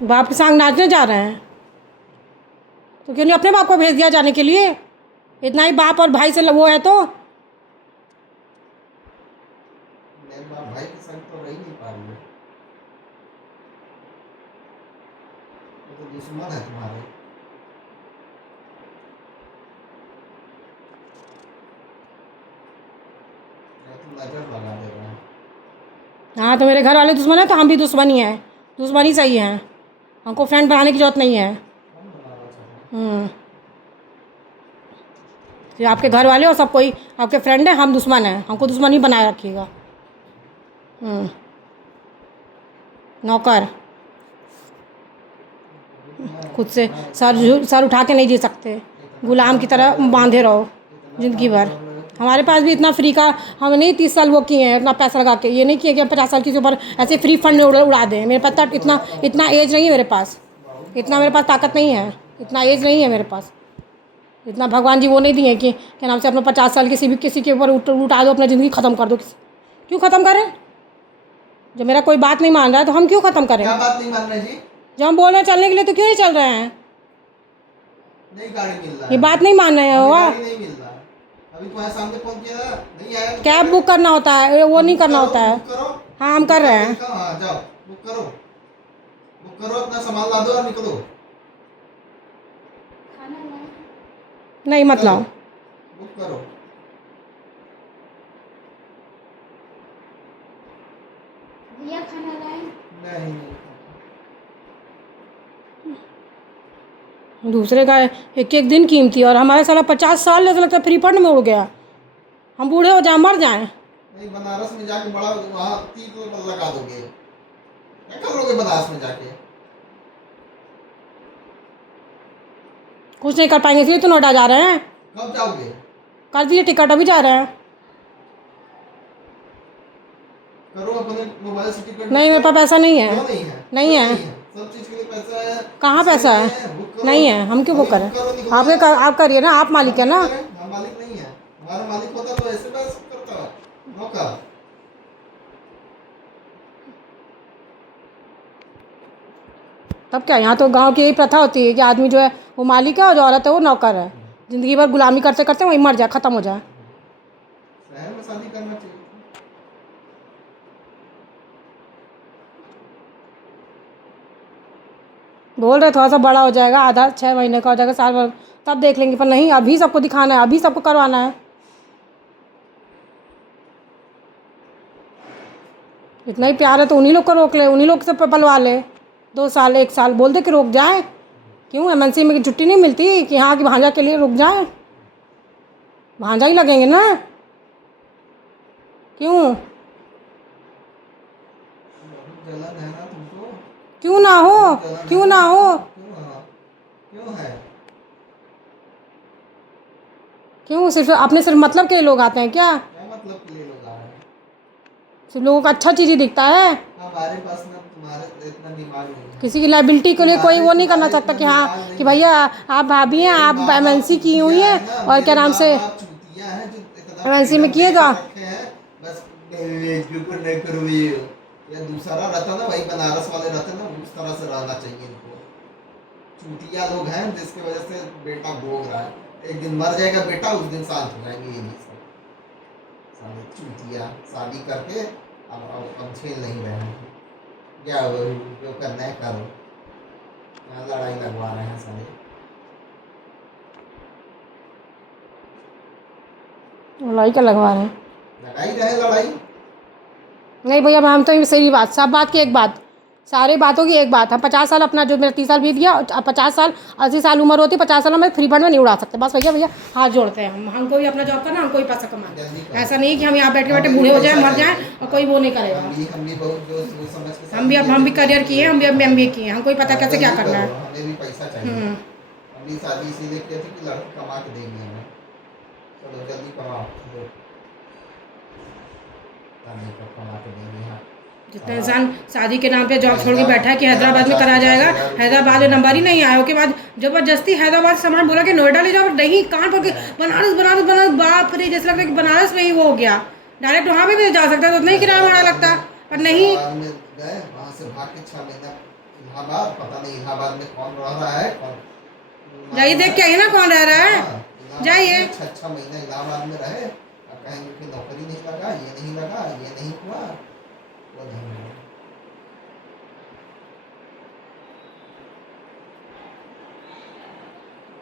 बाप के संग नाचने जा रहे हैं तो क्यों नहीं अपने बाप को भेज दिया जाने के लिए? इतना ही बाप और भाई से वो है तो। मेरे बाप भाई के संग तो रह ही नहीं पा रही है, वो तो दुश्मन है तुम्हारे। या तुम नजर लगा दे रहे हैं। हाँ तो मेरे घर वाले दुश्मन है तो हम भी दुश्मन ही हैं, दुश्मनी सही है, हमको फ्रेंड बनाने की जरूरत नहीं है। कौन बनाना चाहता है? तो आपके घर वाले और सब कोई आपके फ्रेंड है, हम दुश्मन हैं, हमको दुश्मन ही बनाए रखिएगा। नौकर खुद से सर उठा के नहीं जी सकते, गुलाम की तरह बांधे रहो ज़िंदगी भर। हमारे पास भी इतना फ्री का हम नहीं 30 साल वो किए हैं, इतना पैसा लगा के ये नहीं किए कि हम 50 साल के ऊपर ऐसे फ्री फंड उड़ा दें। मेरे पास तो इतना एज नहीं है, मेरे पास इतना मेरे पास ताकत नहीं है, इतना एज नहीं है मेरे पास, इतना भगवान जी वो नहीं दिए कि क्या नाम से अपना 50 साल किसी के ऊपर उठा दो, अपनी ज़िंदगी ख़त्म कर दो। क्यों ख़त्म करें? जब मेरा कोई बात नहीं मान रहा है तो हम क्यों ख़त्म करें? क्या बात नहीं मान रहे जी? जब हम बोल रहे हैं चलने के लिए तो क्यों नहीं चल रहे हैं? नहीं गाड़ी मिल रहा है, ये बात नहीं मान रहे हैं हुआ। गाड़ी नहीं मिल रहा है। अभी तुम्हारे सामने फोन किया था, नहीं आया तो कैब बुक करना होता है, वो नहीं करना होता है। बुक करो। हाँ हम कर रहे हैं। हाँ जाओ बुक करो, बुक करो, अपना सामान ला दो और निकलो। नहीं मत लाओ। बुक करो। भैया खाना लाए? नहीं दूसरे का एक एक दिन कीमती और हमारे साला 50 साल ऐसा लगता है फ्री फंड में उड़ गया। हम बूढ़े हो जाए मर जाएं। नहीं, बनारस में जाके बड़ा वहाँ तीर तो लगा दोगे, क्या कर लोगे बनारस में जाके? कुछ नहीं कर पाएंगे इसलिए तो नोएडा जा रहे हैं। कब जाओगे? कर दिए टिकट, अभी जा रहे हैं। करो अपने मोबाइल से टिकट। नहीं मेरे पास पैसा नहीं है। क्यों नहीं है? नहीं है। सब चीज के लिए पैसा है। कहाँ पैसा है? बुक करो। नहीं है, हम क्यों बुक करें? अभी आप करिए ना, आप मालिक है ना। हम मालिक नहीं है, हमारा मालिक होता तो ऐसे बस करता नौकर। तब क्या, यहाँ तो गांव की यही प्रथा होती है कि आदमी जो है वो मालिक है और जो औरत है वो नौकर है। ज़िंदगी भर गुलामी करते करते वहीं मर जाए, ख़त्म हो जाए। शहर में शादी करना चाहिए। बोल रहे थोड़ा सा बड़ा हो जाएगा, आधा 6 महीने का हो जाएगा, साल भर, तब देख लेंगे। पर नहीं, अभी सबको दिखाना है, अभी सबको करवाना है। इतना ही प्यार है तो उन्हीं लोग को रोक ले, उन्हीं लोग से पलवा ले। 2 साल 1 साल बोल दे कि रोक जाए। क्यों एमएनसी में छुट्टी नहीं मिलती कि हाँ कि भांजा के लिए रुक जाए? भांजा ही लगेंगे ना। क्यों? जलन है ना तुमको? क्यों ना हो, क्यों ना हो? क्यों है? क्यों सिर्फ मतलब के लोग आते हैं क्या? क्या मतलब के लिए लोग आ रहे हैं? सिर्फ लोगों का अच्छा चीज़ ही दिखता है। हमारे पास ना तुम्हारे इतना दिमाग नहीं है। किसी की लाइबिलिटी के लिए कोई वो नहीं करना चाहता कि हाँ कि भैया आप भाभी हैं, आप एमएनसी की हुई हैं और क्या नाम से एमएनसी में किए तो बस बिल्कुल नहीं करो ये, या दूसरा रहता ना वही बनारस वाले रहते ना, उस तरह से रहना चाहिए इनको। चूतिया लोग हैं जिसकी वजह से बेटा भोग रहा है। एक दिन मर जाएगा बेटा, उस दिन शांत हो जाएंगे ये नहीं सब साले चूतिया। शादी करके अब झेल नहीं रहे हैं, क्या जो करना है करो, यहाँ लड़ाई लगवा रहे हैं साले। लड़ाई का लगवा रहे हैं? लगाई रहे लड़ाई। नहीं भैया हम तो सही बात, सब बात की एक बात, सारी बातों की एक बात। हम 50 साल अपना जो मेरा 30 साल बीत गया, 50 साल 80 साल उम्र होती, 50 साल में फ्री फंड में नहीं उड़ा सकते। बस भैया हाथ जोड़ते हैं। हमको भी अपना जॉब करना, हमको भी पैसा कमाना। ऐसा नहीं कि हम यहाँ बैठे बैठे बूढ़े हो जाए मर जाए और कोई वो नहीं करेगा। हम भी करियर किए, हम भी MBA किए, हमको भी पता कैसे क्या करना है। हमें भी पैसा चाहिए। हम भी शादी इसीलिए किए थे कि लड़की कमा के देंगे हमें। चलो जल्दी कमाओ, कमा के देंगे। हाँ जितना इंसान शादी के नाम पे जॉब छोड़ के बैठा है कि हैदराबाद में करा जाएगा, हैदराबाद में नंबर ही नहीं आया। उसके बाद जबरदस्ती हैदराबाद से सामान बोला कि नोएडा ले जाओ, नहीं कान पकड़ बनारस बनारस बनारस, बाप रे जैसे लगता है कि बनारस में ही वो हो गया। डायरेक्ट वहाँ भी जा सकता है तो उतना ही किराया भाड़ा लगता, पर नहीं। गए वहाँ से भाग के 6 महीना इलाहाबाद, पता नहीं इलाहाबाद में कौन रह रहा है, कौन जाइए देख के आइए ना कौन रह रहा है। हाँ, इलाहाबाद जाइए। में 6-6 महीना इलाहाबाद में रहे और कहेंगे कि नौकरी नहीं लगा, ये नहीं लगा, ये नहीं हुआ, वो नहीं हुआ।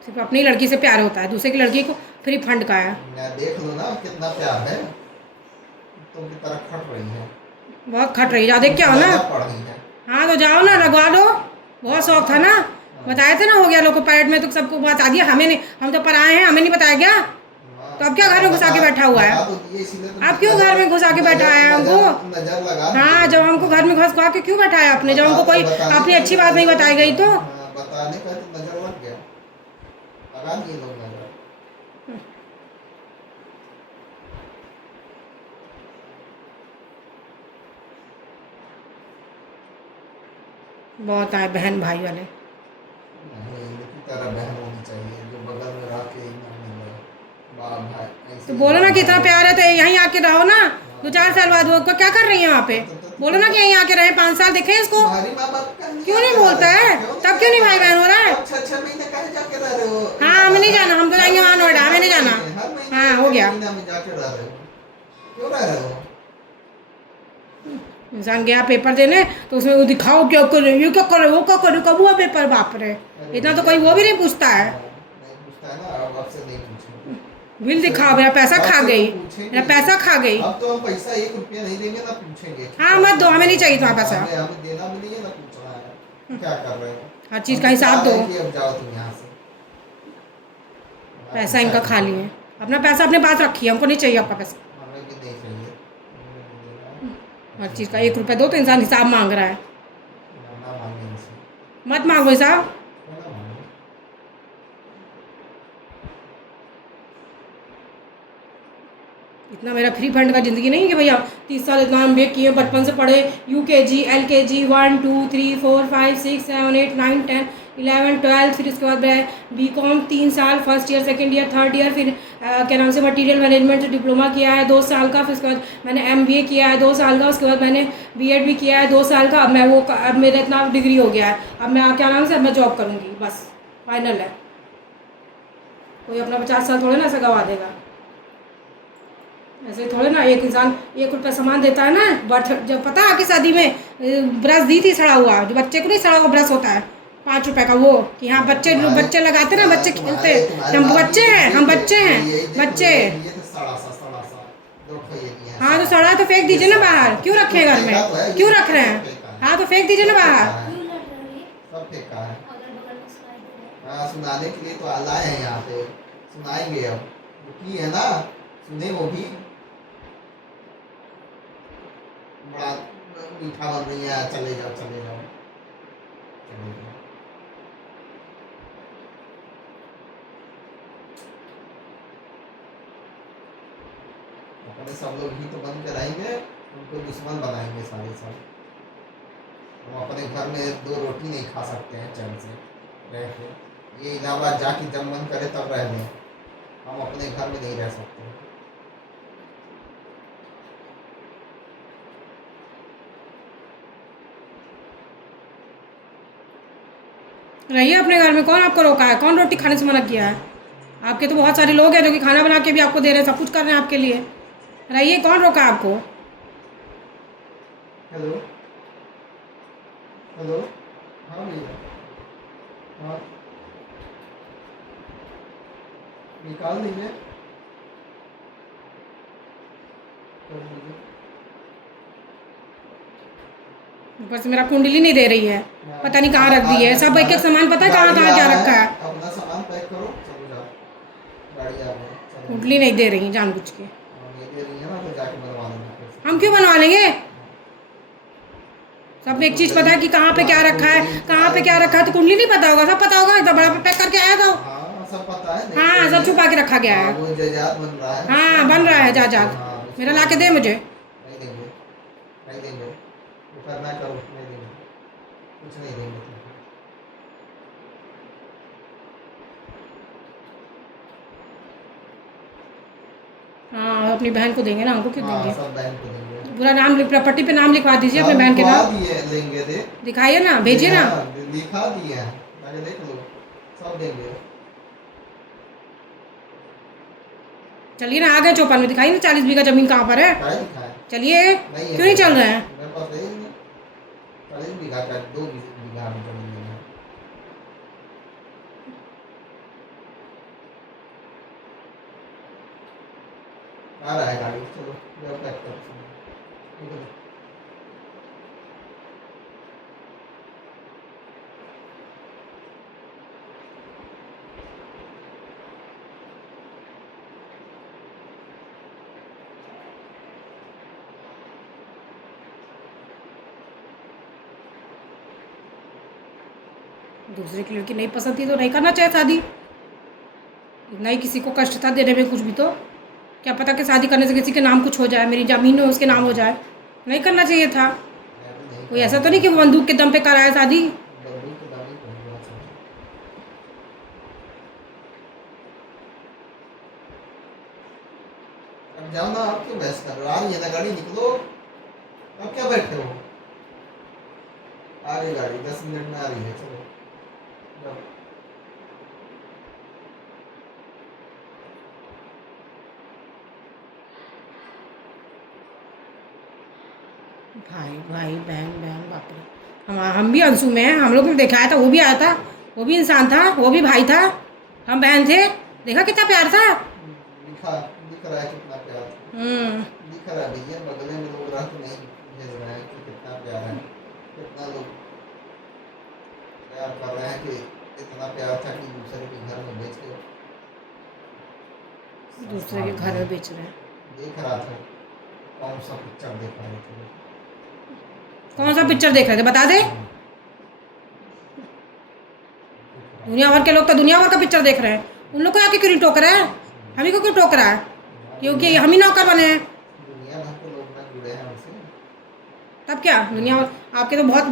सिर्फ अपनी लड़की से प्यार होता है, दूसरे की लड़की को फ्री फंड का है। मैं देख लो ना कितना प्यार है, तुम की तरह खट रही है, बहुत खट रही है, देख के आओ ना। ज़्यादा पढ़ रही है। हाँ तो जाओ ना, लगवा दो। बहुत शौक था ना, बताए थे ना, हो गया लोग को पैड में, तो सबको बता दिया, हमें नहीं, हम तो पराए हैं, हमें नहीं बताया क्या? तो अब क्या घर में घुसा के बैठा हुआ है? बता तो दिए, इसीलिए तो आप क्यों घर में घुसा के बैठा है हमको? नजर लगा हाँ, जब हमको घर में घुसा के क्यों बैठाया आपने, जब हमको कोई अपनी अच्छी बात नहीं बताई गई तो? बताने का तो नजर लग गया, लगा दिए लोग नजर। बहुत आए बहन भाई वाले। नहीं, इनकी तरह बहन होनी चाहिए जो बगल में रह के ना मिले, बाप भाई ऐसे तो बोलो ना कि इतना प्यार है तो यहीं आके रहो ना। 2-4 साल बाद वो क्या कर रही है वहाँ पे? बोलो ना कि यहीं आके रहे, 5 साल देखे इसको। तुम्हारी माँ बाप का क्यों नहीं बोलता है? तब क्यों नहीं भाई बहन हो रहा है? 6-6 महीने कहीं जाके रह रहे हो? हाँ, हमें नहीं जाना, हम तो जाएंगे वहाँ नोएडा, हमें नहीं जाना। हर महीने हाँ, हो गया। महीना में जाके रह रहे हो, क्यों रह रहे हो? इंसान गया पेपर देने तो उसमें वो दिखाओ क्या कर रहे, ये क्या कर रहे, वो क्या कर रहे, कब हुआ पेपर, बाप रे। इतना तो कोई वो भी नहीं पूछता है। नहीं पूछता है ना, अब आपसे नहीं पूछेंगे। बिल दिखाओ, मेरा पैसा खा गई, मेरा पैसा खा गई। अब तो हम पैसा 1 रुपया नहीं देंगे ना पूछेंगे। हाँ मत दो, हमें नहीं चाहिए तुम्हारा पैसा। हमें देना भी नहीं है ना पूछना है, क्या कर रहे हो? हर चीज़ का हिसाब दो। अब जाओ तुम यहाँ से, पैसा इनका खा लिए, अपना पैसा अपने पास रखिए, हमको नहीं चाहिए आपका पैसा। हमें भी नहीं चाहिए। हर चीज़ का 1 रुपया दो तो इंसान हिसाब मांग रहा है। ना मांगे इनसे, मत मांगो हिसाब। ना मांगे। इतना मेरा फ्री फंड का ज़िंदगी नहीं है कि भैया 30 साल इतना हम बेक किए, बचपन से पढ़े, UKG LKG 1 2 3 4 5 6 7 8 9 10 11 12, फिर उसके बाद BCom 3 साल, first year, second year, third year, फिर क्या नाम से मटीरियल मैनेजमेंट से डिप्लोमा किया है 2 साल का, फिर उसके बाद मैंने MBA किया है 2 साल का, उसके बाद मैंने BEd भी किया है 2 साल का। अब मैं वो अब मेरा इतना डिग्री हो गया है, अब मैं क्या नाम से अब मैं जॉब करूँगी, बस फाइनल है। कोई अपना 50 साल थोड़े ना ऐसा गवा देगा। ऐसे थोड़े ना एक इंसान 1 रुपया सामान देता है ना, बर्थ जब पता है आपकी शादी में ब्रश दी थी सड़ा हुआ, जो बच्चे को नहीं सड़ा हुआ ब्रश होता है 5 रुपए का, वो कि हाँ बच्चे लगाते ना, बच्चे खेलते, हम बच्चे हैं, हम बच्चे हैं, बच्चे। हाँ तो सड़ा तो फेंक दीजिए ना बाहर, क्यों रखे घर में, क्यों रख रहे हैं? हाँ तो फेंक दीजिए ना बाहर। क्यों लड़ रही है? सब फेंका है। अगल बगल में सुनाई दे रहा है। हाँ, सुनाने के लिए तो लाए हैं यहाँ पे, सुनाएंगे अब, रुकी है ना, सुने वो भी। बड़ा मीठा बन रही है, चले जाओ चले जाओ चले जाओ। अपने सब लोग भी तो बन के रहेंगे, उनको दुश्मन बनाएंगे सारे सब। हम अपने घर में 2 रोटी नहीं खा सकते हैं चैन से रह के, ये इलाहाबाद जाके जब मन करे तब रह लें, हम अपने घर में नहीं रह सकते। रहिए अपने घर में, कौन आपको रोका है, कौन रोटी खाने से मना किया है? आपके तो बहुत सारे लोग हैं जो कि खाना बना के भी आपको दे रहे हैं, सब कुछ कर रहे हैं आपके लिए। रहिए, कौन रोका है आपको? हेलो हेलो, हाँ भैया, हाँ निकाल दीजिए, कर दीजिए। ऊपर से मेरा कुंडली नहीं दे रही है, पता नहीं कहाँ रख दी है, सब एक एक सामान पता है कहाँ कहाँ क्या रखा है। अपना सामान पैक करो, चलो जाओ, गाड़ी आ गई, चलो। कुंडली नहीं दे रही है जानबूझ के। ये दे रही है ना, तो जाके बनवा लेना फिर से। हम क्यों बनवा लेंगे? सब में एक चीज़ पता है कि कहाँ पे क्या रखा है, कहाँ पे क्या रखा है, तो कुंडली नहीं पता होगा, सब पता होगा, इतना बड़ा पैक करके आया था। हाँ सब पता है, नहीं हाँ, सब छुपा के रखा गया है। वो जायदाद बन रहा है। हाँ, बन रहा है जायदाद, हाँ, मेरा ला के दे मुझे। नहीं देंगे, नहीं देंगे, वो करना करो, नहीं देंगे, कुछ नहीं देंगे तुमको। हाँ, अपनी बहन को देंगे ना, हमको क्यों हाँ देंगे? सब बैंक को देंगे। पूरा नाम प्रॉपर्टी पे नाम लिखवा दीजिए अपने बहन के लिखवा नाम। दिए लेंगे दे दिखाइए ना, भेजिए ना। हाँ, लिखा दिए हैं, आगे देख लो, सब देंगे। चलिए ना, आ गए चौपाल में, दिखाइए ना 40 बीघा जमीन कहाँ पर है। क्या दिखाए? चलिए, नहीं है क्यों नहीं चल रहे हैं? मेरे पास है ही नहीं। 40 बीघा का 2 बीघा में जमीन है। आ रहा है गाड़ी, चलो जाओ पैक करो। दूसरे की लड़की नहीं पसंद थी तो नहीं करना चाहिए शादी। इतना ही किसी को कष्ट था देने में कुछ भी, तो क्या पता कि शादी करने से किसी के नाम कुछ हो जाए, मेरी ज़मीन हो उसके नाम हो जाए। नहीं करना चाहिए था। मैं भी नहीं कोई ऐसा तो नहीं कि वो बंदूक के दम पे कराया शादी। बंदूक के दाम ही करूँगा सब। अब जाओ ना, आप क्यों बहस कर रहे हो? आ रही है ना गाड़ी, निकलो। अब क्या बैठे हो? आ रही गाड़ी, 10 मिनट में आ रही है, चलो जाओ। भाई भाई बहन बहन, बाप रे। हम भी अंशु में हैं, हम लोग ने देखा था, वो भी आया था, वो भी इंसान था, वो भी भाई था, हम बहन थे। देखा कितना प्यार था। लिखा दिख रहा है कितना प्यार है। हम्म। दिख रहा है भैया, बगले में लोग रह के नहीं भेज रहे हैं कि कितना प्यार है। कितना लोग प्यार कर रहे हैं कि इतना प्यार था कि दूसरे के घर में बेच के दूसरे के घर में बेच रहे हैं। देख रहा था, कौन सा पिक्चर देख रहे थे। कौन सा पिक्चर देख रहे थे बता दे। दुनिया भर के लोग तो दुनिया भर का पिक्चर देख रहे हैं, उन लोग को आके क्यों नहीं टोक रहा है? हम ही को क्यों टोक रहा है? क्योंकि हम ही नौकर बने हैं। दुनिया भर के लोग ना जुड़े हैं उनसे। तब क्या दुनिया भर, आपके तो बहुत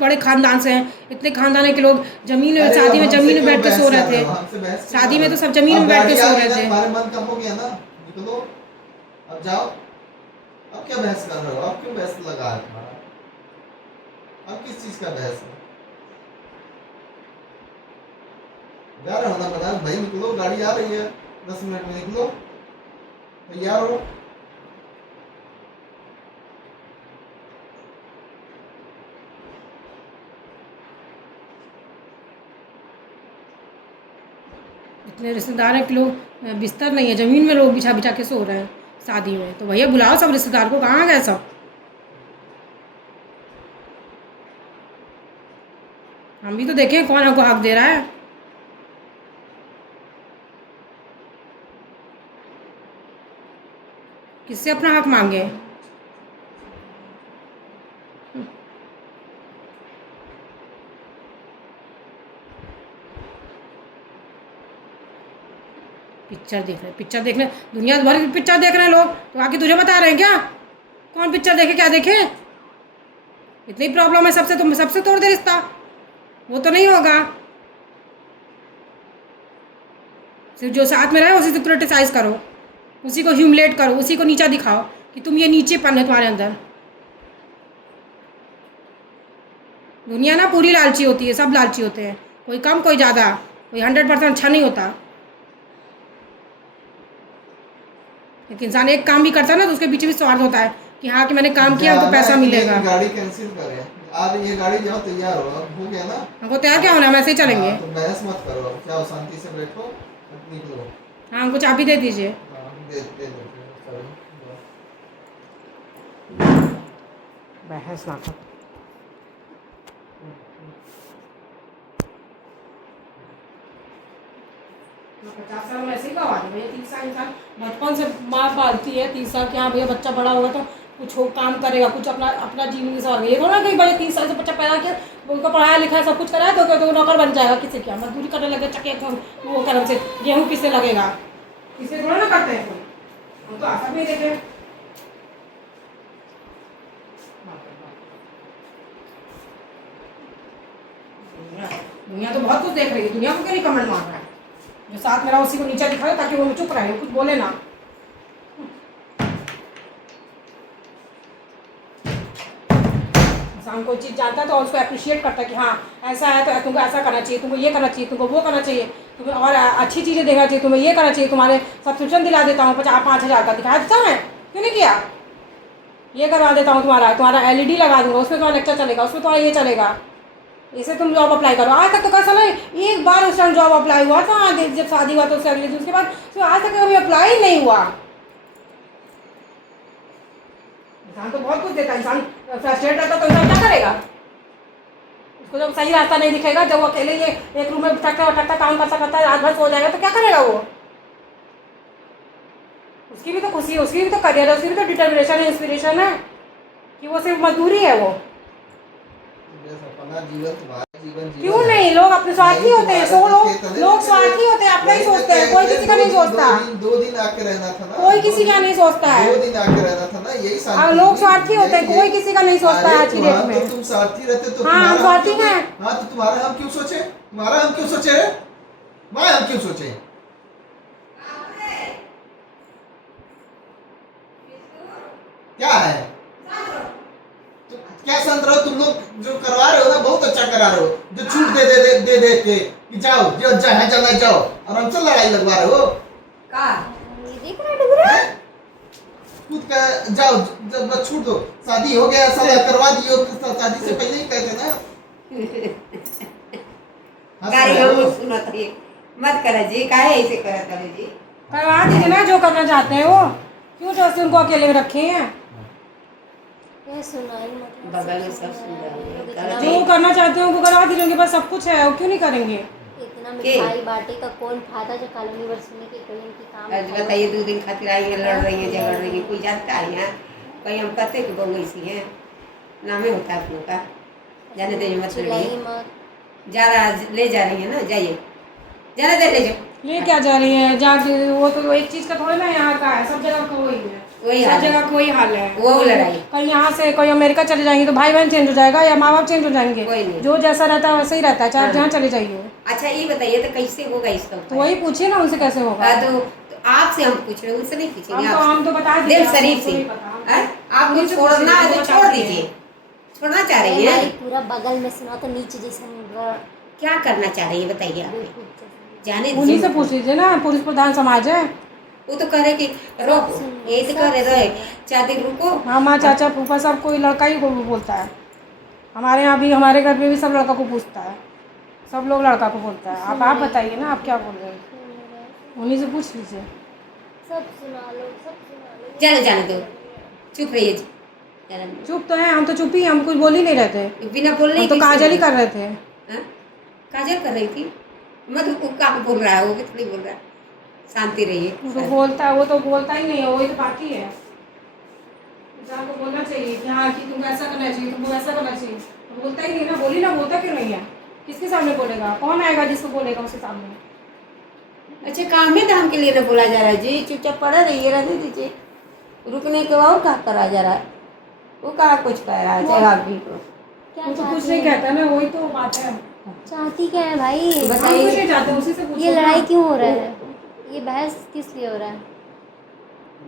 बड़े खानदान से हैं, इतने खानदान के लोग जमीन अरे शादी में हमसे जमीन में क्यों बैठ के बहस सो कर रहे रहे थे। हो? हमसे बहस क्यों शादी कर में रहे तो हो? सब जमीन अब में बैठ के गाड़ी सो आ रहे गई ना, थे। तुम्हारे मन का हो गया ना, निकलो। अब जाओ। अब क्या बहस कर रहे हो? अब क्यों बहस लगा है तुम्हारा? अब किस चीज का बहस है? जा रहे हो ना बनारस भाई, निकलो, गाड़ी आ रही है, 10 मिनट में निकलो, तैयार हो। इतने रिश्तेदार हैं कि लोग बिस्तर नहीं है, ज़मीन में लोग बिछा बिछा के सो रहे हैं शादी में। तो भैया बुलाओ सब रिश्तेदार को, कहाँ गए सब? हम भी तो देखें कौन हमको हक दे रहा है। किससे अपना हक मांगे? पिक्चर देख रहे, दुनिया भर की पिक्चर देख रहे हैं लोग, तो आके तुझे बता रहे हैं क्या कौन पिक्चर देखे क्या देखे? इतनी प्रॉब्लम है सबसे, तुम सबसे तोड़ दे रिश्ता, वो तो नहीं होगा। सिर्फ जो साथ में रहे उसी से क्रिटिसाइज करो, उसी को ह्यूमिलेट करो, उसी को नीचा दिखाओ कि तुम ये नीचेपन है तुम्हारे अंदर। दुनिया ना पूरी लालची होती है, सब लालची होते हैं, कोई कम कोई ज़्यादा, कोई 100% अच्छा नहीं होता। एक इंसान एक काम भी करता है ना तो उसके पीछे भी स्वार्थ होता है कि हाँ कि मैंने काम किया हमको पैसा मिलेगा। गाड़ी कैंसिल करें, आ रही है गाड़ी, जाओ तैयार हो, अब हो गया ना। हमको तैयार क्या होना, हम ऐसे ही चलेंगे। तो बहस मत करो, जाओ शांति से बैठो, निकलो। हाँ हमको चाबी दे दीजिए। हाँ, दे देते हैं, बहस ना कर। मैं 50 साल में ऐसे ही गवा दी भैया। 30 साल इंसान बचपन से माँ पालती है, 30 साल के हाँ भैया बच्चा बड़ा होगा तो कुछ हो काम करेगा, कुछ अपना अपना जीवन के सवाल। ये थोड़ा कि भैया 30 साल से बच्चा पैदा किया, उनको पढ़ाया लिखाया सब कुछ कराया तो नौकर बन जाएगा। किससे क्या मजदूरी करने लगे चके वो कर्म से, गेहूँ किससे लगेगा, किससे थोड़ा ना करते हैं कोई, हम तो आशा भी देते हैं। दुनिया तो बहुत कुछ देख रही है, दुनिया को क्यों नहीं कमेंट मार रहा है? जो साथ में रहा उसी को नीचा दिखाओ ताकि वो चुप रहे, कुछ बोले ना। हम कोई चीज़ जानता है तो उसको अप्रिशिएट करता है कि हाँ ऐसा है तो तुमको ऐसा करना चाहिए, तुमको ये करना चाहिए, तुमको वो करना चाहिए, तुम्हें और अच्छी चीज़ें देखना चाहिए, तुम्हें ये करना चाहिए, तुम्हारे सब्सक्रिप्शन दिला देता हूँ 5,000 का, दिखाया देता मैं क्यों नहीं किया, ये करवा देता हूँ, तुम्हारा LED लगा दूँगा, उसमें तुम्हारा लेक्चर चलेगा, उसमें तुम्हारा ये चलेगा, इसे तुम जॉब अप्लाई करो। आज तक तो कैसा नहीं, एक बार उस टाइम जॉब अप्लाई हुआ था, जब शादी हुआ तो उससे अगले दिन, उसके बाद तो आज तक कभी अप्लाई नहीं हुआ। इंसान तो बहुत कुछ देता है, इंसान फ्रस्ट्रेट रहता तो इंसान क्या करेगा, उसको जब सही रास्ता नहीं दिखेगा, जब वो अकेले ये एक रूम में भटकता काम करता करता रात भर सो जाएगा तो क्या करेगा वो, उसकी भी तो खुशी है, उसकी भी तो करियर है, उसकी भी तो डिटर्मिनेशन है, इंस्पिरेशन है, कि वो सिर्फ मजदूरी है वो। अपना जीवन तुम्हारा जीवन क्यों नहीं, लोग अपने स्वार्थी होते हैं, सो लोग स्वार्थी होते हैं, अपना ही सोचते हैं, कोई किसी का नहीं सोचता, 2 दिन आके रहना था ना, कोई किसी का नहीं सोचता है, 2 दिन आके रहना था ना, यही शांति। लोग स्वार्थी होते हैं, कोई किसी का नहीं सोचता है आज की डेट में। तुम स्वार्थी रहते तो हाँ हम स्वार्थी हैं। हाँ तो तुम्हारा हम क्यों सोचे, तुम्हारा हम क्यों सोचे, मैं हम क्यों सोचे, क्या है तो क्या संत रहो तुम लोग, जो करवा रहे हो ना बहुत अच्छा करा रहे हो, जो छूट दे के कि जाओ जो जहाँ जाना जाओ, और हमसे लड़ाई लगवा रहे हो ये देख रहा है डुगरा, हैं? खुद का जाओ, जब छूट दो, शादी हो गया सब करवा दियो, शादी से पहले ही कहते ना। हंस गाड़ी रहे हो? हम सुना था ये मत करा जी, काहे ऐसे करा करे जी, करवा दीजिए ना जो करना चाहते हैं वो, क्यों जैसे उनको अकेले में रखे हैं, ये सुनाई मतलब बगल में सब सुन रहे हैं। जो करना चाहते हैं उनको करवा दीजिए, उनके पास सब कुछ है, वो क्यों नहीं करेंगे। इतना मिठाई बांटे का कौन फायदा, जो कॉलोनी वर्षी में के कोई इनकी काम आज बताइए 2 दिन खातिर आई है, लड़ रही है, झगड़ रही है, कोई जानता है यहाँ, कहीं हम कहते कि बहू ऐसी है, नामे होता है आप लोग का, जाने दे मत चिल्लाई लड़िए, मत, जा रहा ले जा रही है ना, जाइए जाने दे, ले जाओ, ये क्या जा रही है जाके, वो तो एक चीज़ का थोड़ी ना यहाँ का है, सब जगह का वही है, वही सब हाल है। जगह का वही हाल है, वो लड़ाई कहीं यहाँ से कोई अमेरिका चले जाएंगे तो भाई बहन चेंज हो जाएगा या माँ बाप चेंज हो जाएंगे, कोई नहीं। जो जैसा रहता है वैसे ही रहता है, चाहे हाँ। जहाँ चले जाइए। अच्छा ये बताइए तो कैसे होगा इसका तो वही पूछिए ना उनसे कैसे होगा। तो आपसे हम पूछ रहे हैं, उनसे नहीं पूछेंगे, हम तो बता दीजिए, दिल शरीफ से आपको नहीं पता। हैं? आपको उनसे छोड़ना है पूछिए, तो वो छोड़ बताते दीजिए, हैं। छोड़ना चाह रही हमारी है, पूरा बगल में सुना तो नीचे जैसा क्या करना चाह रही है बताइए आप, जाने उन्हीं दीजिए। से पूछ लीजिए ना, पुरुष प्रधान समाज है। वो तो कह रहे कि रोको, ये तो कह रहे 4 दिन रुको, मामा चाचा फूफा सब कोई लड़का ही को बोलता है, हमारे यहाँ भी, हमारे घर में भी सब लड़का को पूछता है, सब लोग लड़का को बोलता है। आप बताइए ना, आप क्या बोल रहे हैं, उन्हीं से पूछ लीजिए। सब सुना लो, सब सुना लो, जाने दो, चुप रहिए जी, जाने दो। चुप तो है, हम तो चुप ही, हम कुछ बोल ही नहीं रहे थे, बिना बोलने हम तो कैसे काजल ही बोले? कर रहे थे। हाँ? काजल कर रही थी, मत वो काम बोल रहा है, वो भी थोड़ी बोल रहा है, शांति रहिए। तो बोलता है, वो तो बोलता ही नहीं है, वही तो बाकी है, इंसान को बोलना चाहिए कि हाँ कि तुमको ऐसा करना चाहिए, तुमको ऐसा करना चाहिए, तो बोलता ही नहीं ना, बोली ना, बोलता क्यों नहीं है, किसके सामने बोलेगा, कौन आएगा जिसको बोलेगा उसके सामने। अच्छा काम में दाम के लिए ना बोला जा रहा है जी, चुपचाप पड़ा रहिए, रहने दीजिए, रुकने के बाद कहा करा जा रहा है, वो कहा कुछ कह रहा है, चाहे आप भी को क्या वो तो कुछ चाहती नहीं है? कहता ना, वही तो बात है, चाहती क्या है भाई, तो हम बताइए। कुछ नहीं चाहते, उसी से पूछो ये ना। लड़ाई क्यों हो रहा है, ये बहस किस लिए हो रहा है।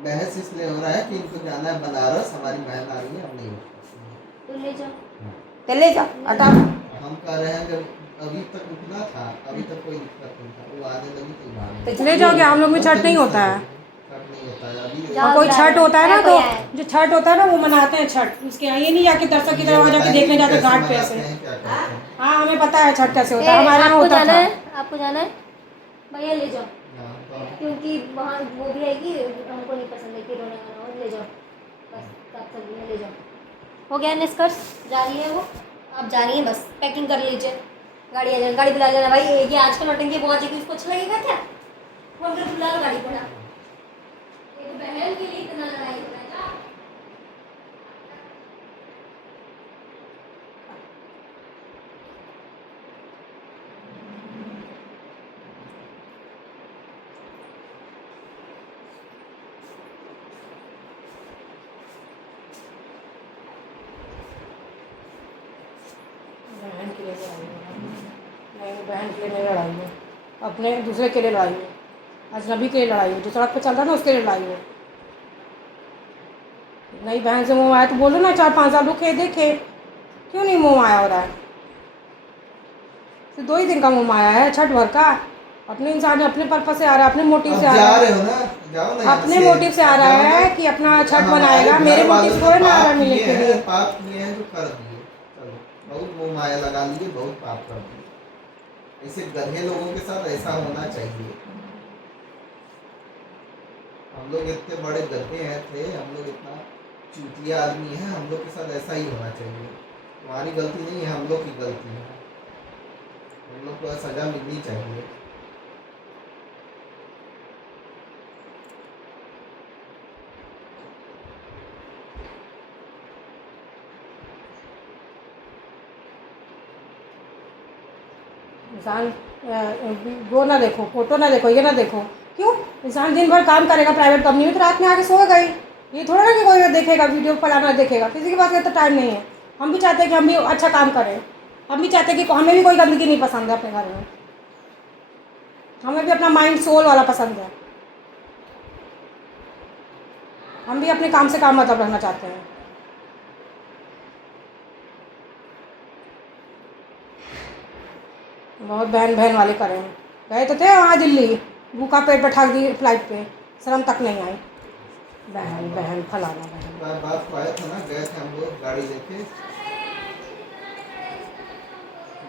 बहस इसलिए हो रहा है कि इनको जाना है बनारस, हमारी बहन आ रही है, हम नहीं हो सकते। तो ले जाओ, तो ले जाओ, हटाओ, हम कह रहे हैं जब अभी तक रुकना था, अभी तक कोई दिक्कत नहीं था, वो आने लगी तो भाग तो ले जाओगे, हम लोग में छठ नहीं होता है, छठ नहीं होता है अभी। जाओ, और कोई छठ होता है ना, तो कोई आए। जो छठ होता है ना वो मनाते हैं छठ, उसके यहाँ ये नहीं जाके दर्शक की तरह वहाँ जाके देखने जाते घाट पे ऐसे। क्या करते हैं? हाँ हमें पता है छठ कैसे होता है, हमारे यहाँ आपको होता जाना था। है, आपको जाना है भैया, ले जाओ, हाँ, तो क्योंकि वहाँ वो भी आएगी, हमको नहीं पसंद है कि रोने गाना हो, ले जाओ बस, तब तक ले जाओ, हो गया निष्कर्ष, जा रही है वो, आप जा रही हैं बस, पैकिंग कर लीजिए, गाड़ी आ जाए, गाड़ी बुला लेना भाई, ये आजकल नौटंकी पहुँच जाएगी, उसको अच्छा लगेगा क्या, फोन कर बुला लो गाड़ी बुला, एक बहन के लिए इतना लड़ाई हो रहा है ना। बहन के लिए लड़ाई है, नहीं बहन के लिए नहीं लड़ाई है, अपने दूसरे के लिए लड़ाई है, अजनबी के लिए लड़ाई है, जो सड़क पे चल रहा है ना उसके लिए लड़ाई है। नई बहन से मुँह आया तो बोलो ना, 4-5 साल रुके देखे, क्यों नहीं मुँह माया हो रहा है? सिर्फ 2 ही दिन का मुँह माया है छठ भर का। अपने इंसान अपने पर्पज से आ रहा है, अपने मोटिव से आ अब जा रहा रहे है, हो ना, जाओ ना यहाँ अपने से। मोटिव से आ रहा जाओ है ना। कि अपना छठ हमारे मनाएगा। घर मेरे वालों मोटिव से ने थोड़े ना आ रहा पाप है मिलने किए के हैं, लिए। पाप किए हैं जो कर दिए। चलो, बहुत मोह माया लगा लिए, बहुत पाप कर दिए। ऐसे गधे लोगों के साथ ऐसा होना चाहिए। हम लोग इतने बड़े गधे हैं थे, हम लोग इतना चूतिया आदमी है, हम लोग के साथ ऐसा ही होना चाहिए। तुम्हारी गलती नहीं है, हम लोग की गलती है। हम लोग को सजा मिलनी चाहिए। इंसान वो ना देखो, फोटो ना देखो, ये ना देखो। क्यों? इंसान दिन भर काम करेगा प्राइवेट कंपनी में, तो रात में आके सोएगा ही। ये थोड़ा ना कि कोई देखेगा वीडियो फलाना देखेगा, किसी के पास इतना टाइम नहीं है। हम भी चाहते हैं कि हम भी अच्छा काम करें, हम भी चाहते हैं कि हमें भी कोई गंदगी नहीं पसंद है अपने घर में, हमें भी अपना माइंड सोल वाला पसंद है। हम भी अपने काम से काम मतलब रखना चाहते हैं। बहुत बहन बहन वाले करे हैं। गए तो थे वहाँ दिल्ली, भूखा पेट बैठा दी फ्लाइट पे, शर्म तक नहीं आई। बहन बहन फलाना बहन। बात को आया था ना, गए थे हम लोग गाड़ी लेके।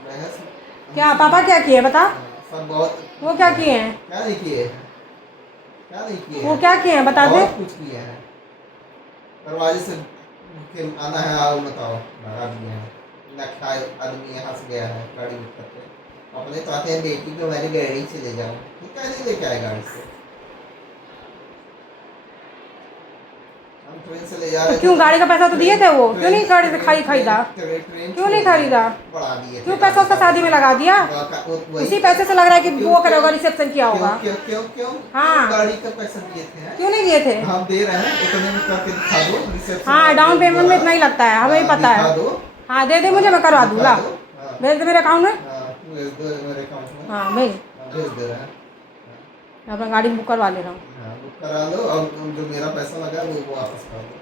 बहस क्या पापा क्या किए बता? सब बहुत। वो क्या किए हैं? क्या नहीं किए हैं? क्या नहीं किए वो हैं? क्या किए हैं बता दे। बहुत कुछ किए हैं। दरवाजे से फिर आना है, आओ बताओ, भगा दिए हैं। ना खाए आदमी यहाँ से गया है गाड़ी बुक करके। अपने तो आते हैं बेटी को मेरी गाड़ी से ले जाओ, तो कैसे लेके आए गाड़ी से? हम ट्रेन से ले जा तो रहे क्यों? थे। गाड़ी का पैसा तो दिए थे वो, क्यों नहीं ट्रेन खरीदा? ट्रेन क्यों नहीं छोड़ खरीदा? बढ़ा दिए थे क्यों पैसा उसका शादी में लगा दिया? उसी पैसे से लग रहा है कि वो करा होगा, रिसेप्शन किया होगा। क्यों क्यों क्यों हाँ। गाड़ी का पैसा दिए थे? क्यों नहीं दिए थे? हम दे रहे हैं, उतने में करके दिखा दो रिसेप्शन। हाँ, डाउन पेमेंट में इतना ही लगता है, हमें ही पता दिखा है। दो। हाँ दे दे मुझे, मैं करवा दूँ। ला दिखा दो। हाँ, भेज दे मेरे अकाउंट में। भेज दो मेरे अकाउंट में। हाँ भेज, भेज दे रहे हैं। मैं अपना गाड़ी बुक करवा ले रहा हूँ। हाँ, बुक करा लो, और जो मेरा पैसा लगा है वो वापस कर दो।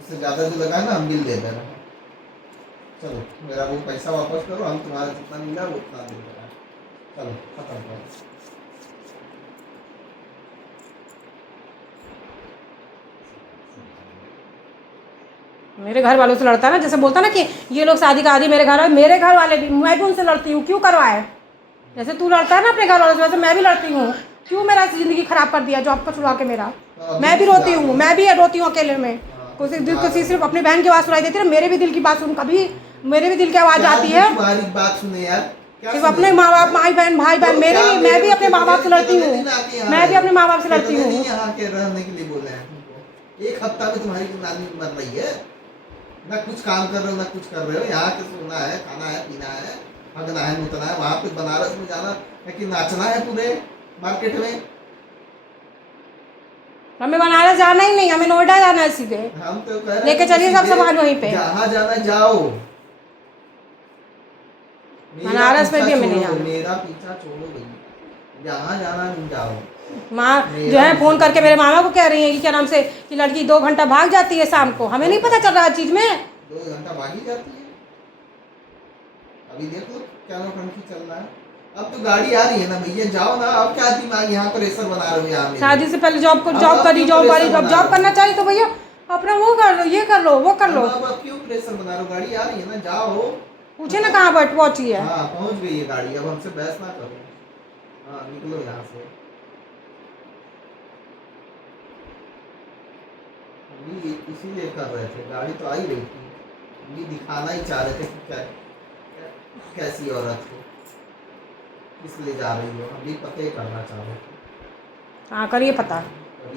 उससे ज़्यादा जो लगा है ना, हम बिल दे दे रहे हैं। चलो, मेरा वो पैसा वापस करो, हम तुम्हारा जितना मिला वो उतना दे दे रहे हैं। चलो, खत्म करो। मेरे घर वालों से लड़ता है ना, जैसे बोलता ना कि ये लोग शादी का आदि, मेरे घर वाले, मेरे घर वाले भी, मैं भी उनसे लड़ती हूँ। क्यों करवाए? जैसे तू लड़ता है ना अपने घर वालों से, वैसे मैं भी लड़ती हूँ। क्यों मेरा ज़िंदगी खराब कर दिया जॉब पर छुड़वा के मेरा? मैं भी रोती हूँ, मैं भी रोती हूँ अकेले में। किसी सिर्फ अपनी बहन की आवाज़ सुनाई देती है, मेरे भी दिल की बात सुन, कभी मेरे भी दिल की आवाज़ आती है। तुम्हारी बात सुने यार, क्या सिर्फ सुने? अपने माँ बाप, भाई बहन, मेरे भी, मैं भी अपने माँ बाप से लड़ती हूँ। मैं भी अपने माँ बाप से लड़ती हूँ। यहाँ के रहने के लिए बोले हैं तुमको। एक हफ्ता में तुम्हारी नानी मर रही है, ना कुछ काम कर रहे हो ना कुछ कर रहे हो। यहाँ के सोना है, खाना है, पीना है, हगना है, मुतना है। वहाँ पे बनारस में जाना है कि नाचना है पूरे मार्केट में। हमें बनारस जाना ही नहीं, हमें नोएडा जाना है सीधे। हम तो कह रहे लेके हैं चलिए सब सीधे सामान वहीं पे। जहाँ जाना जाओ। मेरा बनारस में पीछा भी हमें नहीं छोड़ो, जाना। मेरा पीछा छोड़ो भैया, जहाँ जाना नहीं जाओ। माँ जो है फ़ोन करके मेरे मामा को कह रही है कि क्या नाम से, कि लड़की 2 घंटा भाग जाती है शाम को, हमें नहीं पता चल रहा है चीज़ में। 2 घंटा भागी जाती है। अभी देख लो क्या नौटंकी चल रहा है। अब तो गाड़ी आ रही है ना भैया, जाओ ना। अब क्या दिमाग यहाँ प्रेशर बना रहे हो? यहाँ मेरे? शादी से पहले जॉब अब करी, क्यों प्रेशर अब बना जॉब रहे करना हो? चाहिए तो भैया अपना वो कर लो, ये कर लो, वो कर लो। अब क्यों प्रेशर बना रहे हो? गाड़ी आ रही है ना, जाओ। पूछे ना कहाँ बैठ पहुँची है। हाँ, पहुँच गई है गाड़ी, अब हमसे बहस ना करो। हाँ, निकलो यहाँ से। हम भी इसीलिए कर रहे थे, गाड़ी तो आ ही रही थी। हम भी दिखाना ही चाह रहे थे कि कैसी औरत हो, किस लिए जा रही हो, हम भी पता ही करना चाह रहे थे। हाँ करिए पता,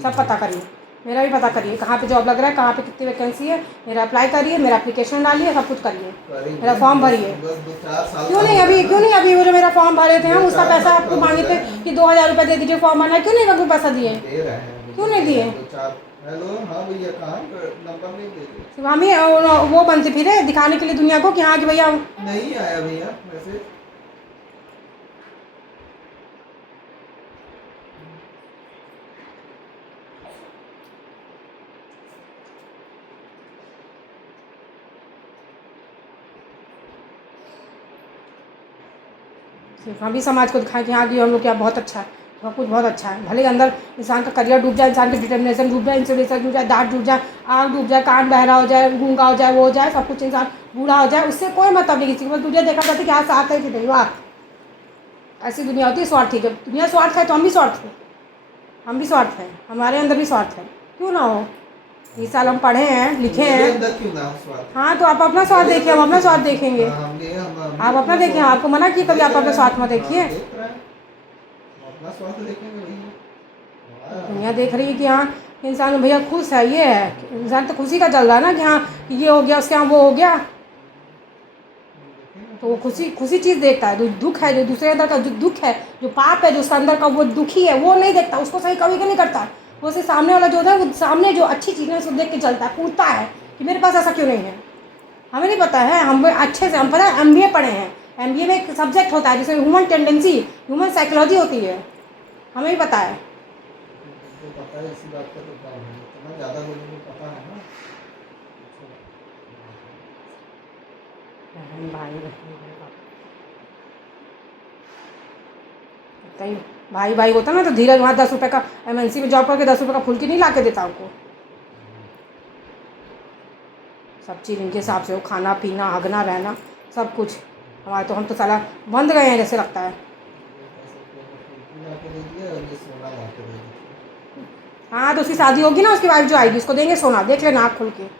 सब पता करिए, मेरा भी पता करिए कहाँ पे जॉब लग रहा है, कहाँ पे कितनी वैकेंसी है, मेरा अप्लाई करिए, मेरा एप्लीकेशन डालिए, सब कुछ करिए, मेरा फॉर्म भरिए। बस 2-4 साल क्यों का नहीं हो अभी, गया क्यों ना। नहीं अभी वो जो मेरा फॉर्म भरे थे हम, दो उसका चार पैसा साल आपको का हो मांगे थे गया। कि 2000 रुपये दे दीजिए फॉर्म भरना, क्यों नहीं आपको पैसा दिए? दे रहे हैं। क्यों नहीं दिए? 2-4। हेलो, हाँ भैया, कहाँ नंबर नहीं दे दे। सिर्फ हम ही वो बनते फिरे दिखाने के लिए दुनिया को कि हाँ कि भैया नहीं आया भैया मैसेज। सिर्फ हम भी समाज को दिखाएं कि हाँ कि हम लोग क्या बहुत अच्छा है, सब कुछ बहुत अच्छा है। भले ही अंदर इंसान का करियर डूब जाए, इंसान की डिटर्मिनेशन डूब जाए, इंस्पिरेशन डूब जाए, दांत डूब जाए, आँख डूब जाए, कान बहरा हो जाए, गूंगा हो जाए, वो हो जाए, सब कुछ इंसान बूढ़ा हो जाए, उससे कोई मतलब नहीं किसी को। बस तुझे देखा जाता है कि हाँ साथ है कि नहीं, वाह ऐसी दुनिया होती है स्वार्थी। जब दुनिया स्वार्थ है तो हम भी स्वार्थ हैं, हम भी स्वार्थ हैं, हमारे अंदर भी स्वार्थ है, क्यों ना हो। 20 साल हम पढ़े हैं, लिखे मेरे हैं। अंदर क्यों ना हो स्वार्थ? हाँ तो आप अपना स्वार्थ देखिए, हम अपना स्वार्थ देखेंगे। हाँ, हम आप अपना देखिए, स्वार्थ आपको मना किया कभी आप अपना स्वार्थ मत देखिए। हाँ, देख रहे हैं, हम अपना स्वार्थ देखेंगे भैया। दुनिया देख रही है कि हाँ इंसान भैया खुश है, ये है इंसान तो खुशी का चल रहा है ना कि हाँ कि ये हो गया, उसके यहाँ वो हो गया, तो वो खुशी खुशी चीज़ देखता है। जो दुख है, जो दूसरे अंदर का जो दुख है, जो पाप है, जो उसका अंदर का वो दुखी है, वो नहीं देखता, उसको सही कभी नहीं करता। वो से सामने वाला जो होता है, वो सामने जो अच्छी चीज़ है उसको देख के चलता है, पूछता है कि मेरे पास ऐसा क्यों नहीं है। हमें नहीं पता है, हम अच्छे से हम पता है MBA पढ़े हैं, MBA में एक सब्जेक्ट होता है जिसमें ह्यूमन टेंडेंसी, ह्यूमन साइकोलॉजी होती है, हमें भी पता है। तो पता है इसी बात का तो क्या है, इतना ज़्यादा लोगों को पता है ना। भाई भाई होता ना तो धीरज वहाँ 10 रुपये का MNC में जॉब करके 10 रुपये का फुल्की नहीं ला के देता हमको। सब चीज़ इनके हिसाब से हो, खाना पीना हगना रहना सब कुछ। हमारे तो हम तो साला बंद गए हैं जैसे लगता है। हाँ तो उसकी शादी होगी ना, उसकी वाइफ जो आएगी उसको देंगे सोना, देख लेना आँख खुल के।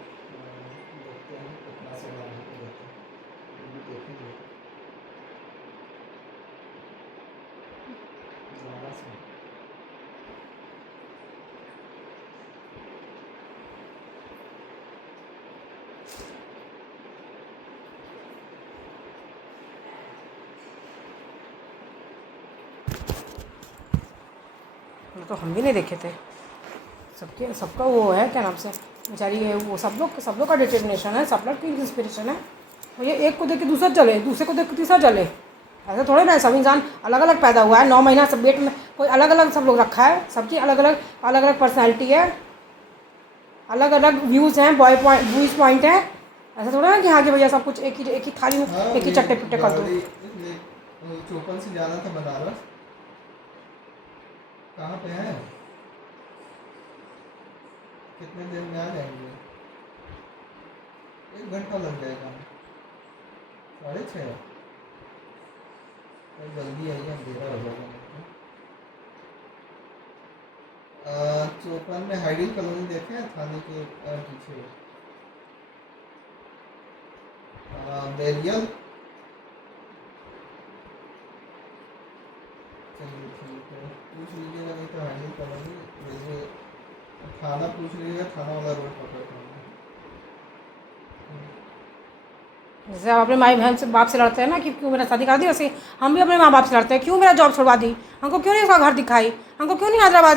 तो हम भी नहीं देखे थे, सबके सबका वो है क्या नाम से बेचारी है, वो सब लोग का डिटर्मिनेशन है, सब लोग की इंस्पिरेशन है। और ये एक को देख के दूसरा चले, दूसरे को देख के तीसरा चले, ऐसा थोड़े ना। सब इंसान अलग अलग पैदा हुआ है, 9 महीना सब पेट में कोई अलग अलग सब लोग रखा है, सबकी अलग अलग पर्सनैलिटी है, अलग अलग व्यूज़ हैं, व्यूज़ पॉइंट है। ऐसा थोड़ा ना कि हाँ कि भैया सब कुछ एक ही थाली में एक ही चट्टे पिट्टे कर दो। चौपन से जाना था बनारस, कहाँ पे है, कितने देर में आ जाएंगे? 1 घंटा लग जाएगा, 6:30। जल्दी आइए, अंधेरा हो जाएगा। चौपन में हाइडिल कॉलोनी देखे हैं, थाने के पीछे बेरियल। चलिए ठीक है, पूछ लीजिएगा, नहीं तो हाइडिल कॉलोनी रेलवे थाना पूछ लीजिएगा, थाना वाला रोड पकड़ कर। जैसे आप अपने माई बहन से बाप से लड़ते हैं ना कि क्यों मेरा शादी कर दी, वैसे हम भी अपने माँ बाप से लड़ते हैं, क्यों मेरा जॉब छुड़वा दी, हमको क्यों नहीं उसका घर दिखाई, हमको क्यों नहीं हैदराबाद